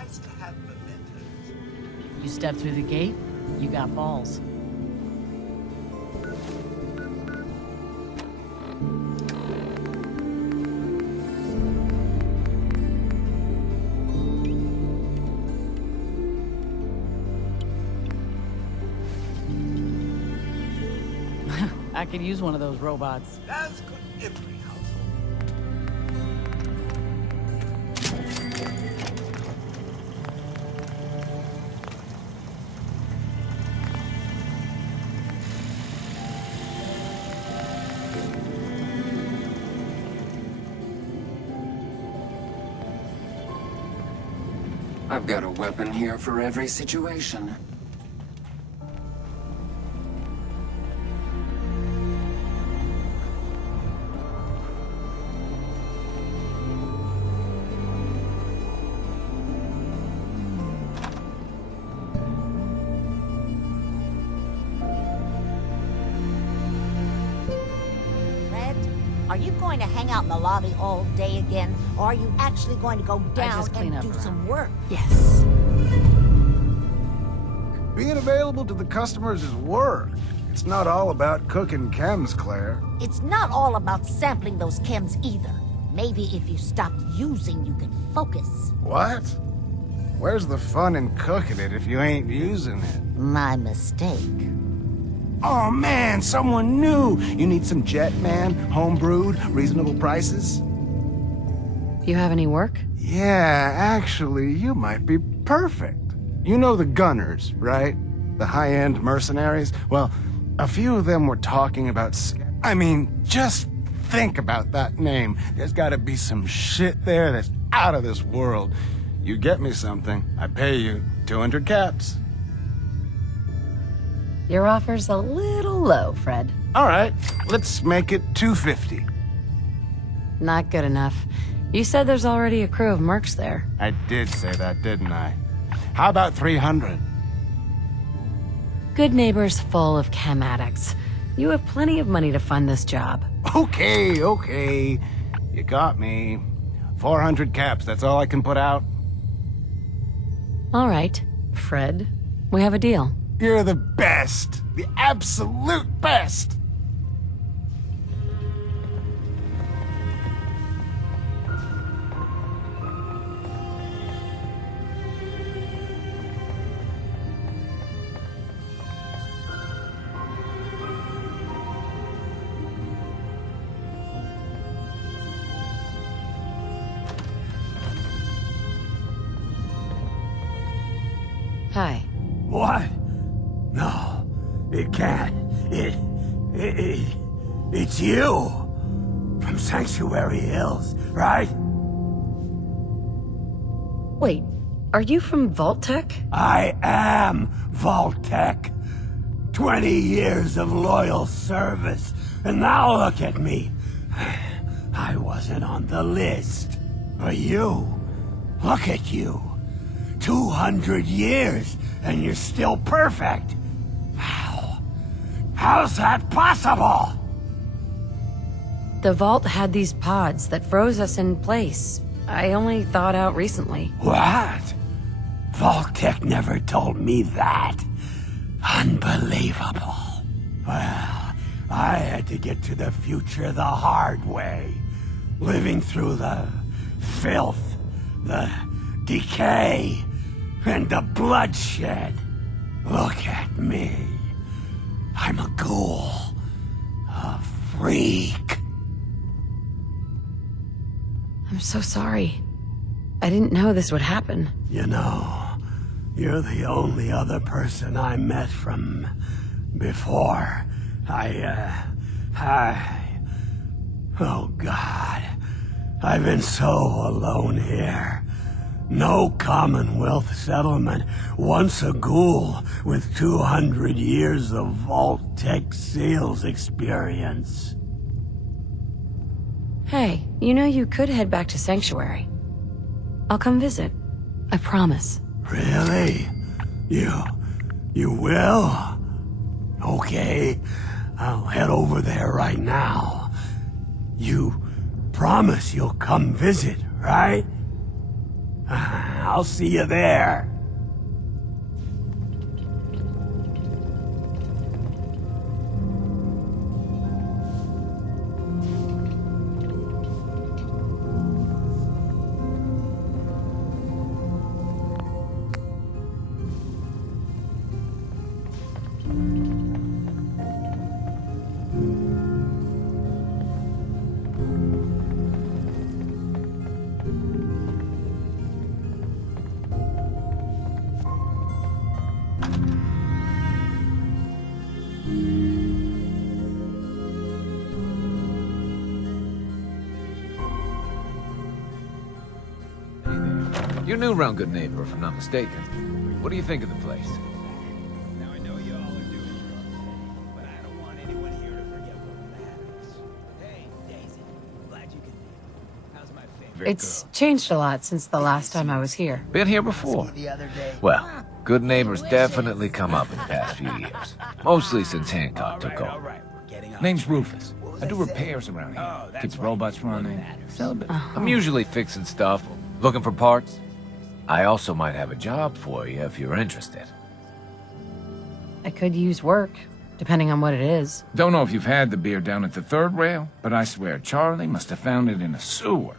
nice to have mementos. You step through the gate, you got balls. I could use one of those robots. That's good in every household. I've got a weapon here for every situation. Are you going to hang out in the lobby all day again, or are you actually going to go down and do some work? Yes. Being available to the customers is work. It's not all about cooking chems, Claire. It's not all about sampling those chems either. Maybe if you stopped using, you could focus. What? Where's the fun in cooking it if you ain't using it? My mistake. Oh man, someone new! You need some jet, man? Home-brewed, reasonable prices? You have any work? Yeah, actually, you might be perfect. You know the Gunners, right? The high-end mercenaries? Well, a few of them were talking about... I mean, just think about that name. There's gotta be some shit there that's out of this world. You get me something, I pay you 200 caps. Your offer's a little low, Fred. All right, let's make it 250. Not good enough. You said there's already a crew of mercs there. I did say that, didn't I? How about 300? Good neighbor's full of chem addicts. You have plenty of money to fund this job. Okay, okay. You got me. 400 caps, that's all I can put out. All right, Fred. We have a deal. You're the best. The absolute best. Hi. What? No, it can't. It's you! From Sanctuary Hills, right? Wait, are you from Vault-Tec? I am Vault-Tec. 20 years of loyal service, and now look at me. I wasn't on the list. But you, look at you. 200 years, and you're still perfect. How's that possible? The Vault had these pods that froze us in place. I only thawed out recently. What? Vault-Tec never told me that. Unbelievable. Well, I had to get to the future the hard way. Living through the filth, the decay, and the bloodshed. Look at me. I'm a ghoul. A freak. I'm so sorry. I didn't know this would happen. You know, you're the only other person I met from before. Oh God. I've been so alone here. No Commonwealth settlement, once a ghoul with 200 years of Vault-Tec sales experience. Hey, you know you could head back to Sanctuary. I'll come visit. I promise. Really? You will? Okay, I'll head over there right now. You promise you'll come visit, right? I'll see you there. You're new around Good Neighbor, if I'm not mistaken. What do you think of the place? Now I know you all are doing your own thing, but I don't want anyone here to forget what matters. Hey, Daisy. Glad you can. How's my favorite It's changed a lot since the last time I was here. Been here before. the other day? Well, Good Neighbor's definitely come up in the past few years. Mostly since Hancock took all over. right, we're getting on. Name's Rufus. I do repairs around here. Oh, that's Keeps why robots you running. matters. Sell a bit. I'm usually fixing stuff, looking for parts. I also might have a job for you if you're interested. I could use work, depending on what it is. Don't know if you've had the beer down at the third rail, but I swear Charlie must have found it in a sewer.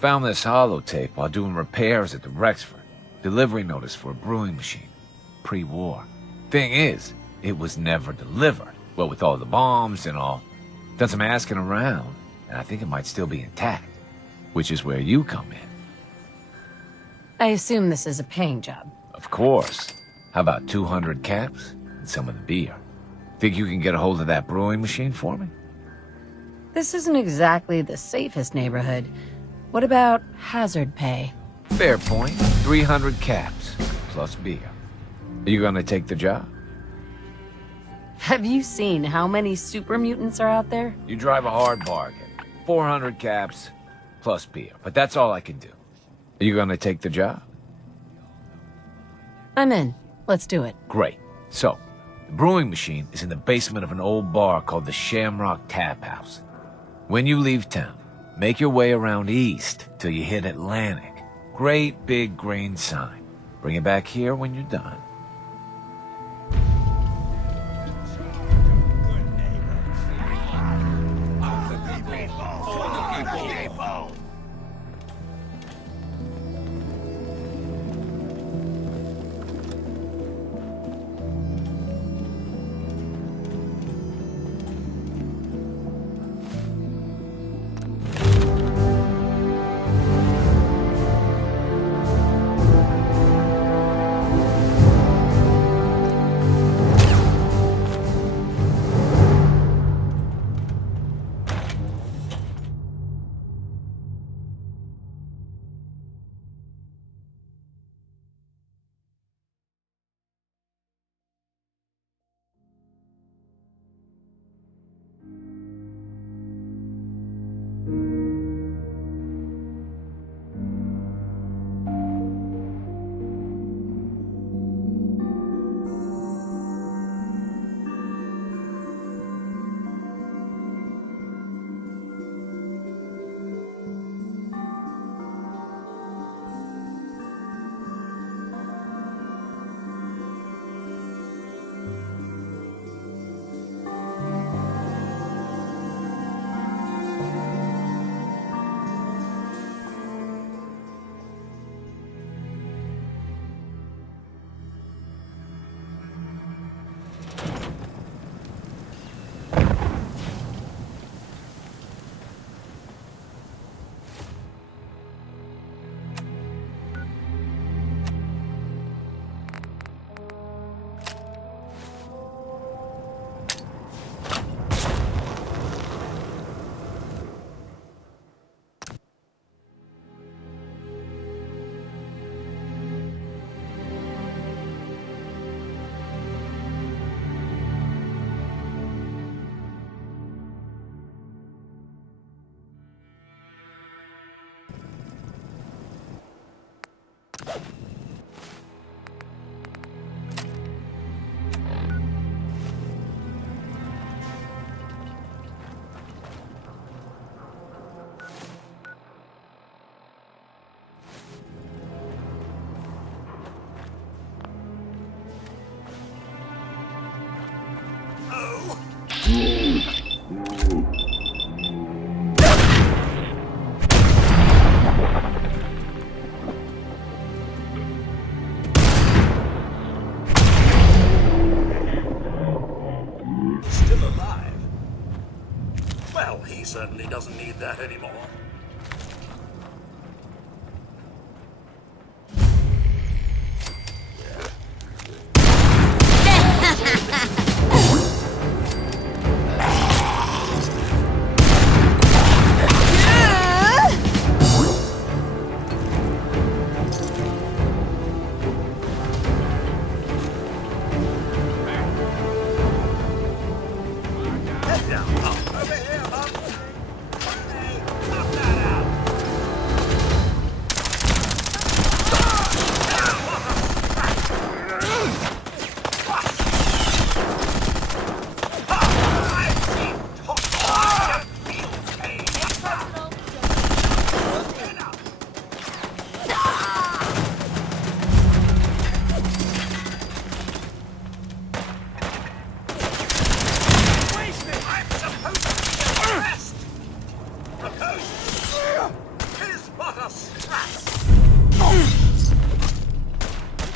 Found this holotape while doing repairs at the Rexford. Delivery notice for a brewing machine. Pre-war. Thing is, it was never delivered. Well, with all the bombs and all. Done some asking around, and I think it might still be intact. Which is where you come in. I assume this is a paying job. Of course. How about 200 caps and some of the beer? Think you can get a hold of that brewing machine for me? This isn't exactly the safest neighborhood. What about hazard pay? Fair point. 300 caps, plus beer. Are you gonna take the job? Have you seen how many super mutants are out there? You drive a hard bargain. 400 caps, plus beer. But that's all I can do. Are you gonna take the job? I'm in. Let's do it. Great. So, the brewing machine is in the basement of an old bar called the Shamrock Tap House. When you leave town, make your way around east till you hit Atlantic. Great big green sign. Bring it back here when you're done. need that anymore.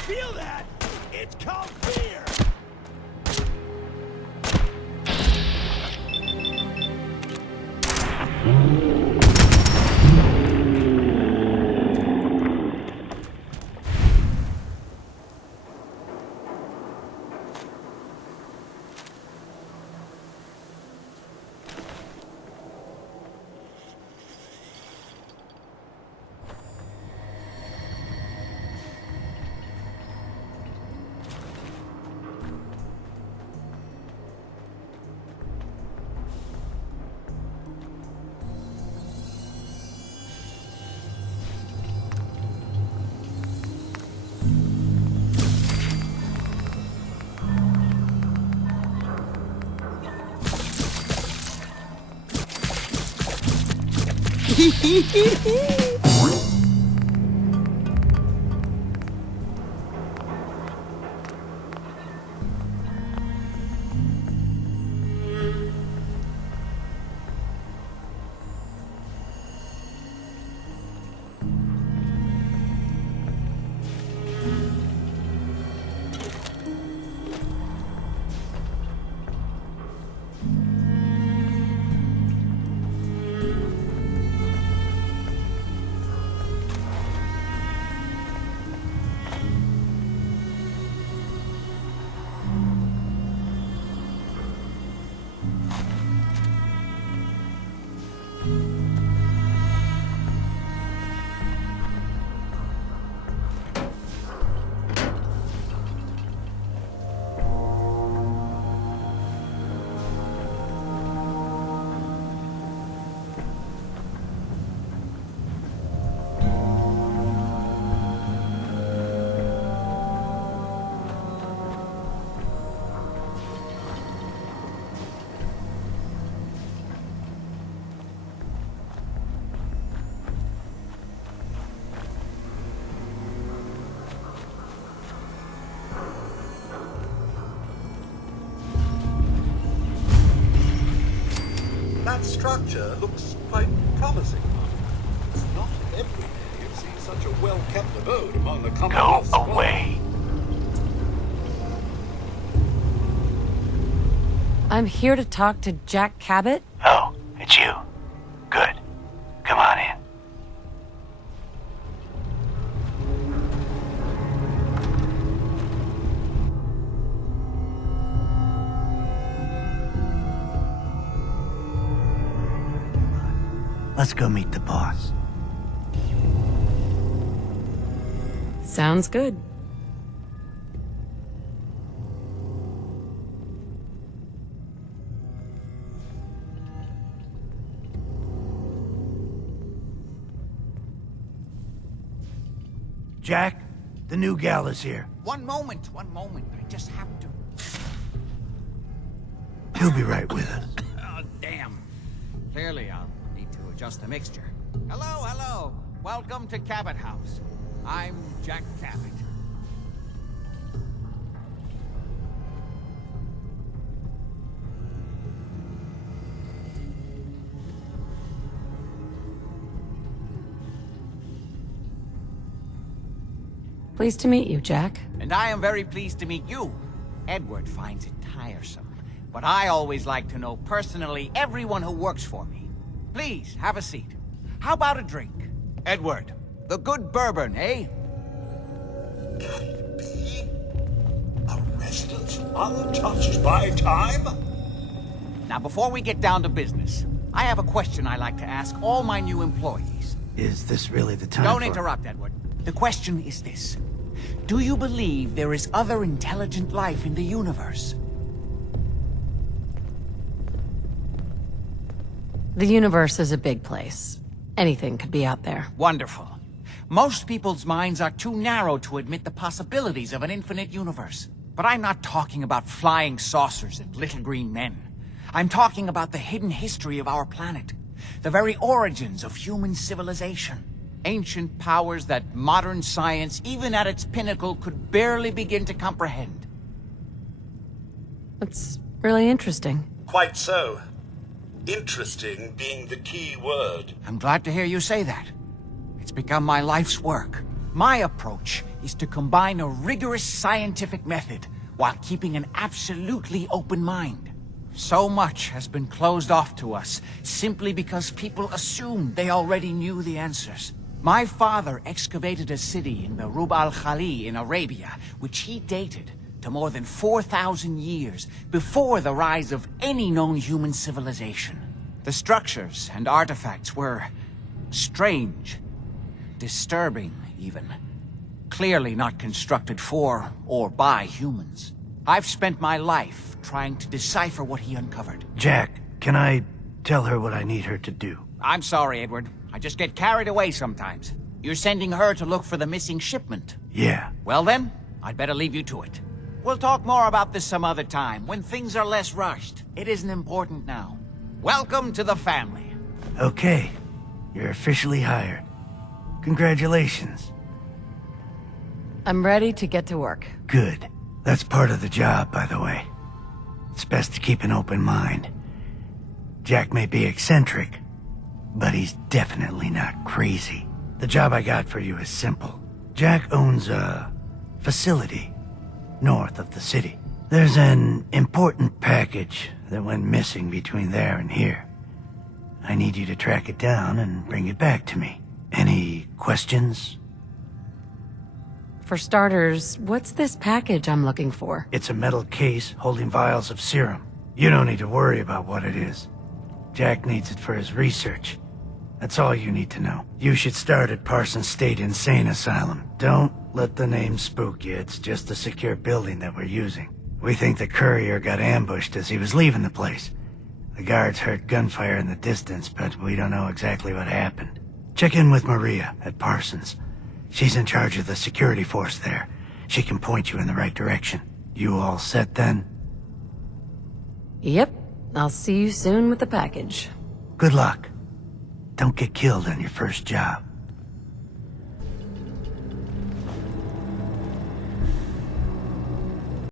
Feel that? It's called fear! That structure looks quite promising. It's not every day you see such a well-kept abode among the Commonwealth's Go away. I'm here to talk to Jack Cabot. Oh, it's you. Good. Come on in. Let's go meet the boss. Sounds good. Jack, the new gal is here. One moment. I just have to... He'll be right with us. Oh, damn. Clearly, I'll need to adjust the mixture. Hello. Welcome to Cabot House. I'm Jack Cabot. Pleased to meet you, Jack. And I am very pleased to meet you. Edward finds it tiresome, but I always like to know personally everyone who works for me. Please, have a seat. How about a drink? Edward, the good bourbon, eh? Can it be? A residence untouched by time? Now, before we get down to business, I have a question I like to ask all my new employees. Is this really the time Don't interrupt, Edward. The question is this. Do you believe there is other intelligent life in the universe? The universe is a big place. Anything could be out there. Wonderful. Most people's minds are too narrow to admit the possibilities of an infinite universe. But I'm not talking about flying saucers and little green men. I'm talking about the hidden history of our planet. The very origins of human civilization. Ancient powers that modern science, even at its pinnacle, could barely begin to comprehend. That's really interesting. Quite so. Interesting being the key word. I'm glad to hear you say that. It's become my life's work. My approach is to combine a rigorous scientific method while keeping an absolutely open mind. So much has been closed off to us simply because people assumed they already knew the answers. My father excavated a city in the Rub al-Khali in Arabia, which he dated to more than 4,000 years before the rise of any known human civilization. The structures and artifacts were strange, disturbing even. Clearly not constructed for or by humans. I've spent my life trying to decipher what he uncovered. Jack, can I tell her what I need her to do? I'm sorry, Edward. I just get carried away sometimes. You're sending her to look for the missing shipment. Yeah. Well then, I'd better leave you to it. We'll talk more about this some other time, when things are less rushed. It isn't important now. Welcome to the family. Okay. You're officially hired. Congratulations. I'm ready to get to work. Good. That's part of the job, by the way. It's best to keep an open mind. Jack may be eccentric, but he's definitely not crazy. The job I got for you is simple. Jack owns a facility north of the city. There's an important package that went missing between there and here. I need you to track it down and bring it back to me. Any questions? For starters, what's this package I'm looking for? It's a metal case holding vials of serum. You don't need to worry about what it is. Jack needs it for his research. That's all you need to know. You should start at Parsons State Insane Asylum. Don't let the name spook you. It's just a secure building that we're using. We think the courier got ambushed as he was leaving the place. The guards heard gunfire in the distance, but we don't know exactly what happened. Check in with Maria at Parsons. She's in charge of the security force there. She can point you in the right direction. You all set then? Yep. I'll see you soon with the package. Good luck. Don't get killed on your first job.